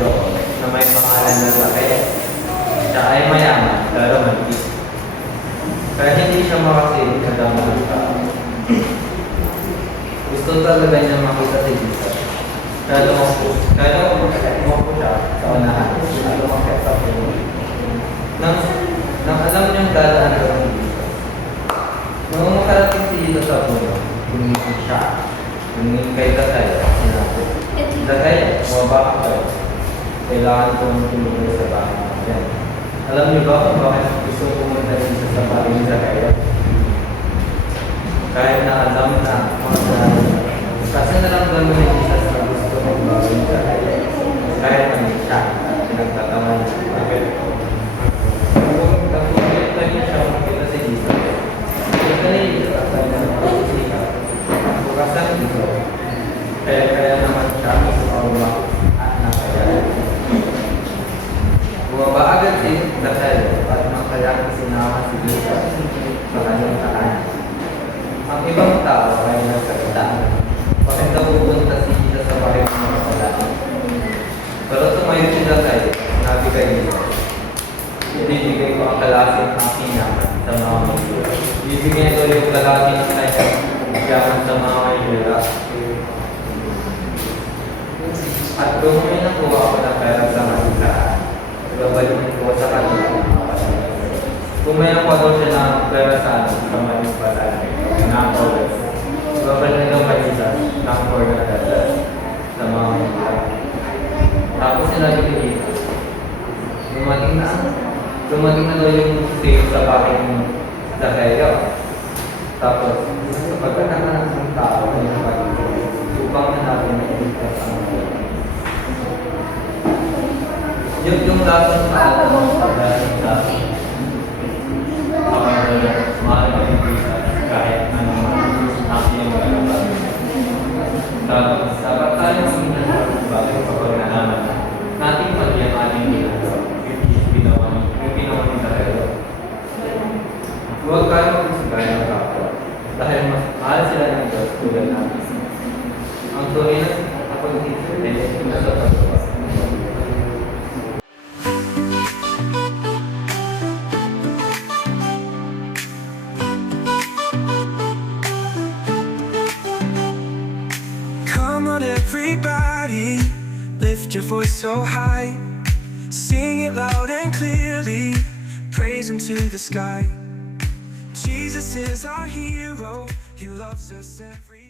doon na may pangalan na Zacchaeus. Siya ay mayaman, pero maliit. Kaya hindi siya makasilip na damo ng tao. Gusto talaga niya makita si Jesus. Kaya lumakbo siya sa unahan at lumakit sa puno. Nang alam niyang dadaan doon ni Jesus. Nung makarating si Jesus sa puno, tumingin siya. Tumingin kay Zacchaeus at sinabi, Zacchaeus, bumaba ka kayo. Kailangan kong tumingin sa bahay natin. Alam niyo ba kung bakit gusto pumunta si Jesus sa bahay ni Zacchaeus? Kahit na alam na mga sinabi niya. Kasi naramdaman ni Jesus na gusto ng bahay ni Zacchaeus. Kahit na siya at pinagtataman niya. Bakit? Nagpupunta niya siya makita si Jesus. Ito na yung Jesus at sabi ng pag-usika. Bukasan dito. Kaya naman siya sa mga at nakayari. Bumaba agad si Zacchaeus at makayang sinama si Jesus sa kanyang kanan. Ang ibang tao ay nagsalita. Bakit na pupunta si Jesus sa bahay ng mga kasalanan? Pero tumayo si Zacchaeus, sinabi kay Jesus, ibibigay ko ang kalahati ng aking yaman sa mga mahihirap. Ibibigay ko yung kalahati ng kanyang yaman sa mga mahihirap. At kung may nakuha ako ng pera sa mahihirap, babalikin ko sa kanila ang mga kasalanan. Kung may nakuha daw siya ng pera sa mahihirap, babalikin daw kay Jesus ng $400 sa mga mahihirap. Tapos sinabi ni Jesus, dumating na daw yung sale sa bahay ng Zacchaeus. Tapos, sa pagkakaroon ng tao ay napagiging upang na natin na iligtas ang mga. Yung lasang tao sa dating dati. Mahal na yung Jesus kahit anong natin yung magagawa. Tapos, dapat tayong sumunod sa bagay kapag nalaman na nating mali ang ating ginagawa. Yung ginawa ni Zacchaeus. Huwag kayo magsasabi ng kapwa dahil mas mahal sila ng Diyos tulad natin. Ang tunay na pag-isip ay nasa paggawa. Come on everybody, lift your voice so high. Sing it loud and clearly, praise Him to the sky. Jesus is our hero, He loves us every